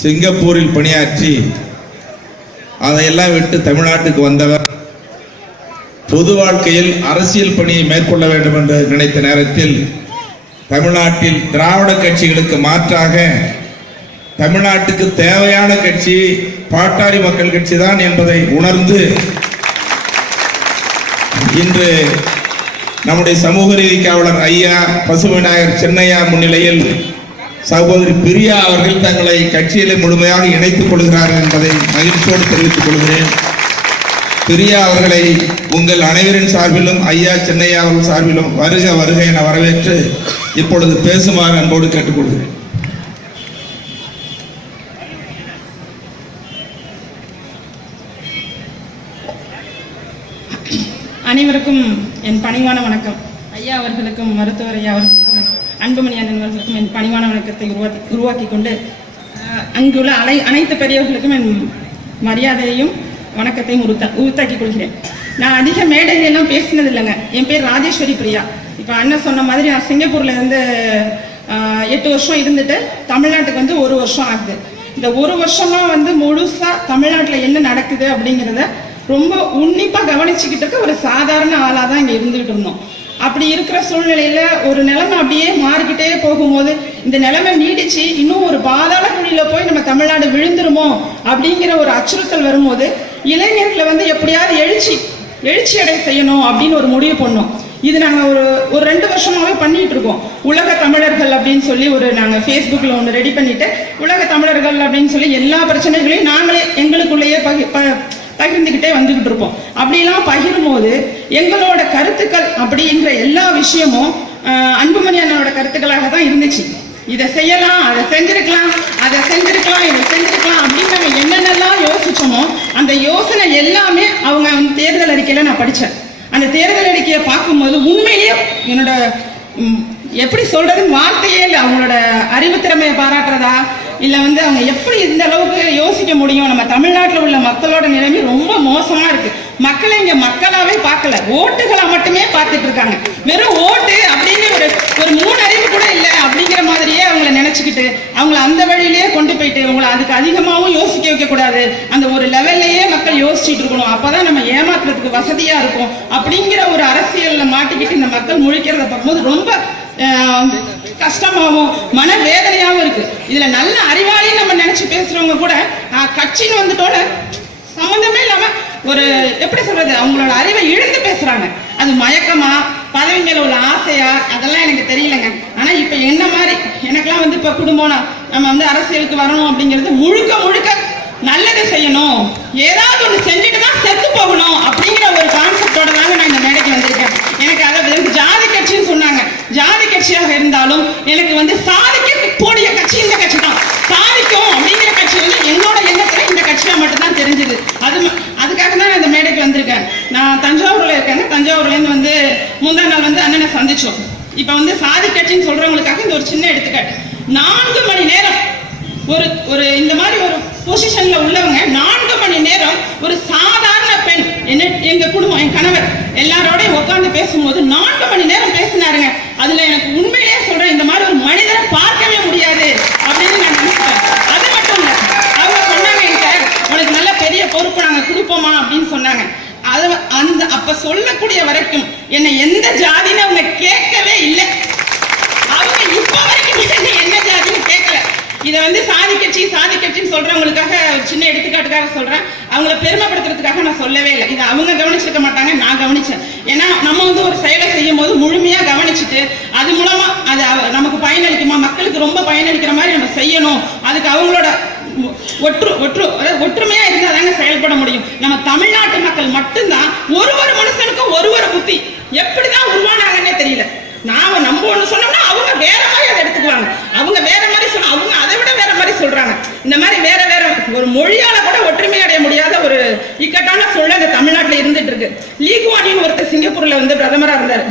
சிங்கப்பூரில் பணியாற்றி அதையெல்லாம் விட்டு தமிழ்நாட்டுக்கு வந்தவர் பொது வாழ்க்கையில் அரசியல் பணியை மேற்கொள்ள வேண்டும் என்று நினைத்த நேரத்தில் தமிழ்நாட்டில் திராவிட கட்சிகளுக்கு மாற்றாக தமிழ்நாட்டுக்கு தேவையான கட்சி பாட்டாளி மக்கள் கட்சி தான் என்பதை உணர்ந்து இன்று நம்முடைய சமூக நீதி காவலர் ஐயா பசுவிநாயகர் சின்னையா முன்னிலையில் சகோதரி பிரியா அவர்கள் தங்களை கட்சியிலே முழுமையாக இணைத்துக் கொள்கிறார்கள் என்பதை மகிழ்ச்சியோடு தெரிவித்துக் கொள்கிறேன். பிரியா அவர்களை உங்கள் அனைவரின் சார்பிலும் ஐயா சின்னையா அவர்கள் சார்பிலும் வருக வருக என வரவேற்று இப்பொழுது பேசுமாறு அன்போடு கேட்டுக்கொள்கிறேன். அனைவருக்கும் என் பணிவான வணக்கம். ஐயா அவர்களுக்கும் மருத்துவர் ஐயா அவர்களுக்கும் அன்புமணி அண்ணன் அவர்களுக்கும் என் பணிவான வணக்கத்தை உருவாக்கி கொண்டு அங்குள்ள அனைத்து பெரியவர்களுக்கும் என் மரியாதையையும் வணக்கத்தையும் உறுத்தாக்கிக் கொள்கிறேன். நான் அதிக மேடைகளெல்லாம் பேசினது இல்லைங்க. என் பேர் ராஜேஸ்வரி பிரியா. இப்போ அண்ணன் சொன்ன மாதிரி நான் சிங்கப்பூர்ல இருந்து 8 வருஷம் இருந்துட்டு தமிழ்நாட்டுக்கு வந்து 1 வருஷம் ஆகுது. இந்த 1 வருஷமா வந்து முழுசா தமிழ்நாட்டில் என்ன நடக்குது அப்படிங்கிறத ரொம்ப உன்னிப்பா கவனிச்சுக்கிட்டு இருக்க ஒரு சாதாரண ஆளா தான் இங்க இருந்துகிட்டு இருந்தோம். அப்படி இருக்கிற சூழ்நிலையில ஒரு நிலைமை அப்படியே மாறிக்கிட்டே போகும்போது இந்த நிலைமை நீடிச்சு இன்னும் ஒரு பாதாள குழியில போய் நம்ம தமிழ்நாடு விழுந்துருமோ அப்படிங்கிற ஒரு அச்சுறுத்தல் வரும்போது இளைஞர்களை வந்து எப்படியாவது எழுச்சி அடை செய்யணும் அப்படின்னு ஒரு முடிவு பண்ணோம். இது நாங்க ஒரு 2 வருஷமாவே பண்ணிட்டு இருக்கோம். உலக தமிழர்கள் அப்படின்னு சொல்லி நாங்க Facebookல ஒன்று ரெடி பண்ணிட்டு உலக தமிழர்கள் அப்படின்னு சொல்லி எல்லா பிரச்சனைகளையும் நாங்களே எங்களுக்குள்ளேயே பகிர்ந்துகிட்டே வந்துகிட்டு இருப்போம். அப்படிலாம் பகிரும் போது எங்களோட கருத்துக்கள் அப்படிங்கிற எல்லா விஷயமும் அன்புமணி அண்ணனோட கருத்துக்களாக தான் இருந்துச்சு. இதை செய்யலாம், அதை செஞ்சிருக்கலாம், இதை செஞ்சிருக்கலாம் அப்படின்னு நம்ம என்னென்னலாம் யோசிச்சோமோ அந்த யோசனை எல்லாமே அவங்க தேர்தல் அறிக்கையில நான் படித்தேன். அந்த தேர்தல் அறிக்கையை பார்க்கும்போது உண்மையிலேயே என்னோட எப்படி சொல்றதுன்னு வார்த்தையே இல்லை. அவங்களோட அறிவுத்திறமையை பாராட்டுறதா இல்லை வந்து அவங்க எப்படி இந்த அளவுக்கு யோசிக்க முடியும். நம்ம தமிழ்நாட்டில் உள்ள மக்களோட நிலைமை ரொம்ப மோசமா இருக்கு. மக்களை இங்க மக்களாவே பார்க்கல, ஓட்டுகளை மட்டுமே பார்த்துட்டு இருக்காங்க. வெறும் ஓட்டு அப்படின்னு ஒரு 3 அறிவு கூட இல்லை அப்படிங்கிற மாதிரியே அவங்கள நினைச்சுக்கிட்டு அவங்கள அந்த வழியிலேயே கொண்டு போயிட்டு அவங்கள அதுக்கு அதிகமாகவும் யோசிக்க வைக்க கூடாது. அந்த ஒரு லெவல்லையே மக்கள் யோசிச்சுட்டு இருக்கணும். அப்பதான் நம்ம ஏமாத்துறதுக்கு வசதியா இருக்கும் அப்படிங்கிற ஒரு அரசியல்ல மாட்டிக்கிட்டு இந்த மக்கள் முழிக்கிறத பார்க்கும்போது ரொம்ப கஷ்டமாகவும் மனவேதனையாகவும் இருக்கு. இதுல நல்ல அறிவாளி நம்ம நினைச்சு பேசுறவங்க கூட கட்சின்னு வந்துட்டோட சம்பந்தமே இல்லாம ஒரு எப்படி சொல்றது அவங்களோட அறிவை இழந்து பேசுறாங்க. அது மயக்கமா பதவி மேல உள்ள ஆசையா அதெல்லாம் எனக்கு தெரியலங்க. ஆனா இப்ப என்ன மாதிரி எனக்கெல்லாம் வந்து இப்ப குடும்பம் நம்ம வந்து அரசியலுக்கு வரணும் அப்படிங்கிறது முழுக்க நல்லது செய்யணும், ஏதாவது ஒண்ணு செஞ்சுட்டு தான் செத்து போகணும் அப்படிங்கிற ஒரு கான்செப்டோட தாங்க நான் இந்த மேடைக்கு வந்திருக்கேன். எனக்கு அதை ஜாதி கட்சின்னு சொன்னாங்க. ஜாதி கட்சியாக இருந்தாலும் எனக்கு வந்து சாதிக்க போடிய கட்சி இந்த கட்சி தான். சாதிக்கும் அப்படிங்கிற கட்சி வந்து என்னோட எண்ணத்துல இந்த கட்சியா மட்டும்தான் தெரிஞ்சது. அதுக்காக தான் நான் இந்த மேடைக்கு வந்திருக்கேன். நான் தஞ்சாவூர்ல இருக்கேன். தஞ்சாவூர்ல இருந்து வந்து முந்தா நாள் வந்து அண்ணனை சந்திச்சோம். இப்ப வந்து சாதி கட்சின்னு சொல்றவங்களுக்காக இந்த ஒரு சின்ன எடுத்துக்காட்டு. 4 மணி நேரம் ஒரு இந்த மாதிரி ஒரு பொசிஷன்ல உள்ளவங்க 4 மணி நேரம் ஒரு சாதாரண பெண் எங்க குடும்பம் என் கணவர் எல்லாரோடையும் உட்கார்ந்து பேசும்போது 4 மணி நேரம் பேசினாருங்க. அதுல எனக்கு உண்மையிலேயே சொல்றேன், இந்த மாதிரி ஒரு மனிதரை பார்க்கவே முடியாது அப்படின்னு நான் நினைச்சேன். அது மட்டும் இல்ல, அவங்க சொன்னாங்க என்கிட்ட உனக்கு நல்ல பெரிய பொறுப்பு நாங்க கொடுப்போமா அப்படின்னு சொன்னாங்க. அப்ப சொல்லக்கூடிய வரைக்கும் என்னை எந்த ஜாதின்னு அவங்க கேட்கவே இல்லை. அவங்க இப்ப வரைக்கும் என்ன ஜாதின்னு கேட்கல. இதை வந்து சாதி கட்சின்னு சொல்றவங்களுக்காக சின்ன எடுத்துக்காட்டுக்காக சொல்றேன். அவங்கள பெருமைப்படுத்துறதுக்காக நான் சொல்லவே இல்லை. இதை அவங்க கவனிச்சிருக்க மாட்டாங்க, நான் கவனிச்சேன். ஏன்னா நம்ம வந்து ஒரு செயலை செய்யும் போது முழுமையா கவனிச்சுட்டு அது மூலமா அது நமக்கு பயனளிக்குமா, மக்களுக்கு ரொம்ப பயனளிக்கிற மாதிரி நம்ம செய்யணும். அதுக்கு அவங்களோட ஒற்றுமையா இருந்தாதாங்க செயல்பட முடியும். நம்ம தமிழ்நாட்டு மக்கள் மட்டும்தான் ஒரு மனுஷனுக்கும் ஒரு புத்தி எப்படிதான் உருவானாங்கன்னே தெரியல. நம்ம ஒண்ணு சொன்னோம்னா அவங்க வேற மாதிரி அதை எடுத்துக்குவாங்க. அவங்க வேற மாதிரி சொன்னா அவங்க அதை விட வேற மாதிரி சொல்றாங்க. இந்த மாதிரி வேற ஒரு மொழியால கூட ஒற்றுமை அடைய முடியாத ஒரு இக்கட்டான சூழல் இந்த தமிழ்நாட்டுல இருந்துட்டு இருக்கு. லீகுவானின்னு ஒருத்தர் சிங்கப்பூர்ல வந்து பிரதமரா இருந்தாரு,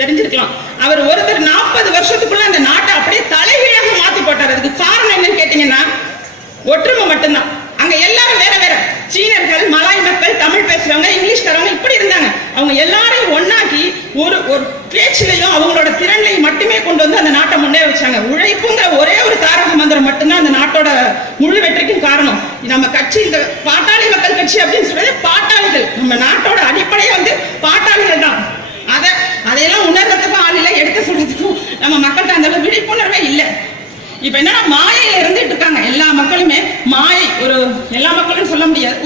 தெரிஞ்சிருக்கலாம். அவர் ஒருத்தர் 40 வருஷத்துக்குள்ள அந்த நாட்டை அப்படியே தலைகீழாக மாத்தி போட்டார். அதுக்கு காரணம் என்னன்னு கேட்டீங்கன்னா ஒற்றுமை மட்டும்தான். அங்க எல்லாரும் வேற சீனர்கள், மலாய் மக்கள், தமிழ் பேசுறவங்க, இங்கிலீஷ்காரவங்க இப்படி இருந்தாங்க. அவங்க எல்லாரையும் ஒன்னாக்கி ஒரு பேச்சிலையும் அவங்களோட திறன்லையும் மட்டுமே கொண்டு வந்து அந்த நாட்டை முன்னே வச்சாங்க. உழைப்புங்கிற ஒரே ஒரு தாரக மந்திரம் மட்டும்தான் அந்த நாட்டோட முழு வெற்றிக்கும் காரணம். நம்ம கட்சி இந்த பாட்டாளி மக்கள் கட்சி அப்படின்னு சொல்றது பாட்டாளிகள், நம்ம நாட்டோட அடிப்படையே வந்து பாட்டாளிகள் தான். அதையெல்லாம் உணர்றதுக்கும் ஆள் இல்லை, எடுக்க சொல்றதுக்கும் நம்ம மக்கள்கிட்ட அந்த அளவு விழிப்புணர்வே இல்லை. இப்ப என்னன்னா மாயையில இருந்துட்டு இருக்காங்க எல்லா மக்களுமே. மாயை ஒரு எல்லா மக்களும் சொல்ல முடியாது,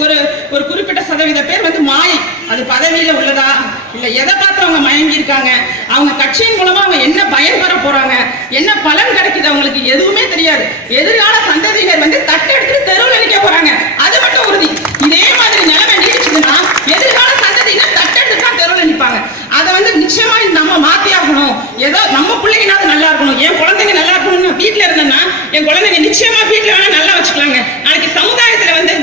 ஒரு குறிப்பிட்ட சதவீத பேர் வந்து மாயை. அது பதவியில உள்ளதா இல்ல எதை பார்த்து அவங்க மயங்கி இருக்காங்க, அவங்க கட்சியின் மூலமா அவங்க என்ன பயன் பெற போறாங்க, என்ன பலன் கிடைக்குது அவங்களுக்கு எதுவுமே தெரியாது. எதிர்கால சந்ததியினர் வந்து தட்டெடுத்து தெருவில் நிற்க போறாங்க, அது மட்டும் உறுதி. இதே மாதிரி நிலைமை நீடிச்சதுன்னா எதிர்கால சந்ததியினர் தட்டெடுத்து தான் தெருவில் நிற்பாங்க. அதை வந்து நிச்சயமா நம்ம மாத்தி ஆகணும். ஏதோ நம்ம பிள்ளைங்கனாவது நல்லா இருக்கணும், என் குழந்தைங்க நல்லா இருக்கணும்னு வீட்டுல இருந்தேன்னா என் குழந்தைங்க நிச்சயமா வீட்டுல வேணா நல்லா வச்சுக்கலாங்க. நாளைக்கு சமுதாயத்துல வந்து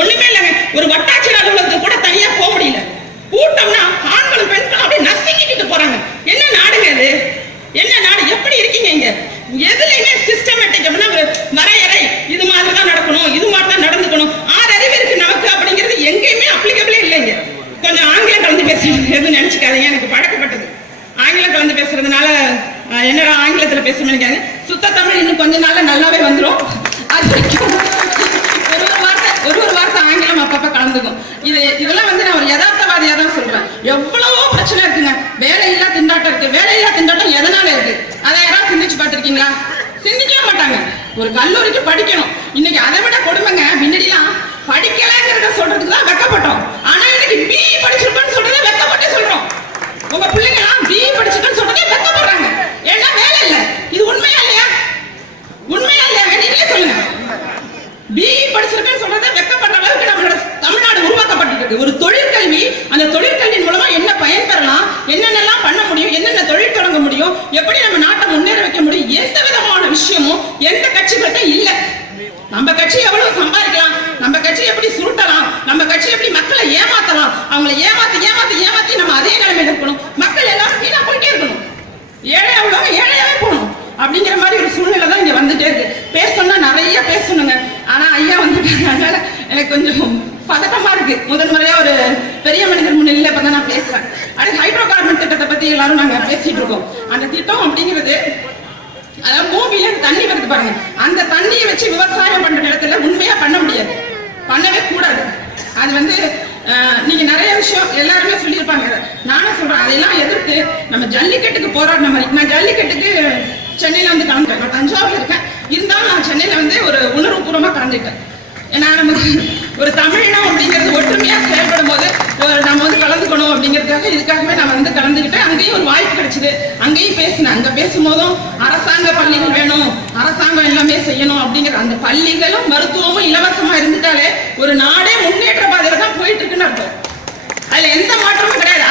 ஒண்ணுமே இல்லைங்க, ஒரு வட்டாட்சியர் அலுவலகத்துக்கு கூட தனியா போக முடியல. கூட்டம்னா ஆண்களும் பெண்களும் அப்படியே நசுக்கிட்டு போறாங்க. என்ன நாடுங்க அது? என்ன நாடு? எப்படி இருக்கீங்க இங்க? எதுலையுமே சிஸ்டமேட்டிக் அப்படின்னா வரையறை, இது மாதிரி தான் நடக்கணும், இது மாதிரி தான் நடந்துக்கணும், 6 அறிவு இருக்கு நமக்கு அப்படிங்கிறது எங்கேயுமே அப்ளிகபிளே இல்லைங்க. கொஞ்சம் ஆங்கிலம் கலந்து பேசுறது எதுவும் நினைச்சுக்காதீங்க, எனக்கு பழக்கப்பட்டது. ஆங்கிலம் கலந்து பேசுறதுனால என்னடா ஆங்கிலத்துல பேசுறேன்னு சுத்த தமிழ் இன்னும் கொஞ்ச நாள்ல நல்லாவே வந்துடும். அது வரைக்கும் ஒரு வார்த்தை ஆங்கிலம் அப்பப்ப கலந்துக்கும். இதெல்லாம் வந்து நான் ஒரு யதார்த்தவாதியா தான் சொல்றேன். எவ்வளவோ பிரச்சனை இருக்குங்க. வேலையில்லா திண்டாட்டம் இருக்கு. வேலையில்லா திண்டாட்டம் எதனால இருக்கு? அதை யாராவது சிந்திச்சு பார்த்திருக்கீங்களா? சிந்திக்கவே மாட்டாங்க. ஒரு கல்லூரிக்கு படிக்கணும், இன்னைக்கு அதை விட கொடுமைங்க. முன்னாடிலாம் படிக்கலங்கிறத சொல்றதுக்கு தான் வெக்கப்பட்டோம். ஆனா இன்னைக்கு பிஇ படிச்சிருக்கோன்னு சொல்றதை வெக்கப்பட்டு சொல்றோம். உங்க பிள்ளைங்க எல்லாம் பிஇ படிச்சிருக்கோன்னு சொல்றதே வெக்கப்படுறாங்க. ஏன்னா வேலை இல்லை. இது உண்மையா இல்லையா? உண்மையா இல்லையா? நீங்களே சொல்லுங்க. பிஇ படிச்சிருக்கேன்னு சொல்றதை வெக்கப்படுற அளவுக்கு நம்மளோட தமிழ்நாடு உருவாக்கப்பட்டிருக்கு. ஒரு தொழிற்கல்வி, அந்த தொழிற்கல்வியின் மூலமா என்ன பயன் பெறலாம், என்னென்னலாம் பண்ண முடியும், என்னென்ன தொழில் தொடங்க முடியும், எப்படி நம்ம நாட்டை முன்னேற வைக்க முடியும், எந்த விதமான விஷயமும் எந்த கட்சிகிட்ட இல்ல. நம்ம கட்சி எவ்வளவு சம்பாதிக்கலாம், நம்ம கட்சி எப்படி சுருட்டலாம், நம்ம கட்சி எப்படி மக்களை ஏமாத்தலாம், அவங்களை ஏமாத்தி ஏமாத்தி ஏமாத்தி நம்ம அதே நிலைமையில இருக்கணும். மக்கள் எல்லாரும் வீணா போயிட்டே இருக்கணும், ஏழை அவ்வளவு ஏழையாவே போகணும் அப்படிங்கிற மாதிரி ஒரு சூழ்நிலை தான் இங்க வந்துட்டே இருக்கு. பேசணும்னா நிறைய பேசணுங்க, ஆனா ஐயா வந்துட்டாங்க, அதனால எனக்கு கொஞ்சம் பதட்டமா இருக்கு. முதல் முறையா ஒரு பெரிய மனிதர் முன்னிலையில இப்பதான் நான் பேசுறேன். அடுத்து ஹைட்ரோ கார்பன் திட்டத்தை பத்தி எல்லாரும் நாங்க பேசிட்டு இருக்கோம். அந்த திட்டம் அப்படிங்கிறது, அதாவது பூமியில தண்ணி வருது பாருங்க, அந்த தண்ணியை வச்சு விவசாயம் பண்ற இடத்துல உண்மையா பண்ண முடியாது, பண்ணவே கூடாது. அது வந்து நீங்க நிறைய விஷயம் எல்லாருமே சொல்லியிருப்பாங்க, நானும் சொல்றேன். அதெல்லாம் எதிர்த்து நம்ம ஜல்லிக்கட்டுக்கு போராடின மாதிரி. நான் ஜல்லிக்கட்டுக்கு சென்னையில வந்து கலந்துட்டேன். நான் தஞ்சாவூர்ல இருக்கேன், இருந்தாலும் நான் சென்னையில வந்து ஒரு உணர்வுபூர்வமா கலந்துட்டேன். ஏன்னா நமக்கு ஒரு தமிழினம் அப்படிங்கிறது ஒற்றுமையா செயல்படும் போது நம்ம வந்து கலந்துக்கணும் அப்படிங்கிறதுக்காக இதுக்காகவே நான் வந்து கலந்துக்கிட்டேன். அங்கேயும் ஒரு வாய்ப்பு கிடைச்சது, அங்கேயும் பேசினேன். அங்க பேசும்போதும் அரசாங்க பள்ளிகள் வேணும், அரசாங்கம் எல்லாமே செய்யணும் அப்படிங்கிற அந்த பள்ளிகளும் மருத்துவமும் இலவசமா இருந்துட்டாலே ஒரு நாடே முன்னேற்ற பாதையில தான் போயிட்டு இருக்குன்னு அர்த்தம். அதுல எந்த மாற்றமும் கிடையாது.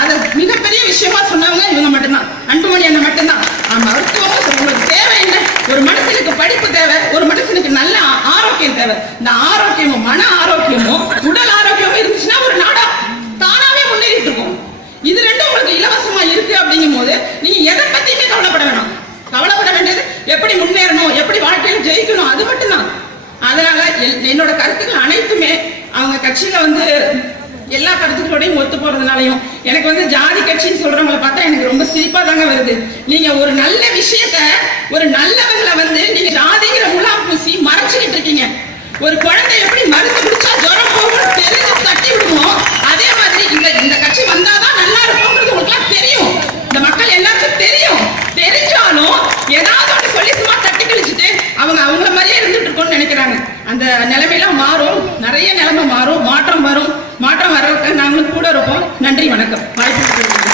அதை மிகப்பெரிய விஷயமா சொன்னவங்க இவங்க மட்டும்தான், அன்புமணி அண்ணன் மட்டும்தான். மருத்துவமும் உங்களுக்கு தேவை என்ன? ஒரு மனுஷனுக்கு படிப்பு தேவை, ஒரு மனுஷனுக்கு நல்ல ஆரோக்கியம் தேவை. இந்த ஆரோக்கியமும் மன ஆரோக்கியமும் உடல் ஆரோக்கியமும் இருந்துச்சுன்னா ஒரு நாடா தானாவே முன்னேறிட்டு இருக்கும். இது ரெண்டும் உங்களுக்கு இலவசமா இருக்கு அப்படிங்கும் போது நீங்க எதை பத்தியுமே கவலைப்பட வேணாம். கவலைப்பட வேண்டியது எப்படி முன்னேறணும், எப்படி வாழ்க்கையில ஜெயிக்கணும், அது மட்டும்தான். அதனால என்னோட கருத்துக்கள் அனைத்துமே அவங்க கட்சியில வந்து எல்லா கருத்துக்களோடையும் ஒத்து போறதுனாலையும் எனக்கு வந்து ஜாதி கட்சின்னு சொல்றவங்களை பார்த்தா எனக்கு ரொம்ப சிரிப்பா தாங்க வருது. நீங்க ஒரு நல்ல விஷயத்த, ஒரு நல்லவங்களை வந்து நீங்க ஜாதிங்கிற முலாம் பூசி மறைச்சுக்கிட்டு இருக்கீங்க. ஒரு குழந்தை எப்படி மருந்து குடிச்சா ஜுரம் போகும் தெரிஞ்சு தட்டி விடுமோ, அதே மாதிரி இந்த கட்சி வந்தாதான் நல்லா இருக்கும்ன்றது உங்களுக்கு தெரியும். இந்த மக்கள் எல்லாருக்கும் தெரியும். தெரிஞ்சாலும் ஏதாவது ஒன்று சொல்லி சும்மா தட்டி கழிச்சுட்டு அவங்கள மாதிரியே இருந்துட்டு இருக்கோம்னு நினைக்கிறாங்க. அந்த நிலைமையெல்லாம் மாறும், நிறைய நிலைமை மாறும், மாற்றம் வரும். மாற்றம் வர்றதுக்கு நாங்களும் கூட இருப்போம். நன்றி, வணக்கம். வாய்ப்பு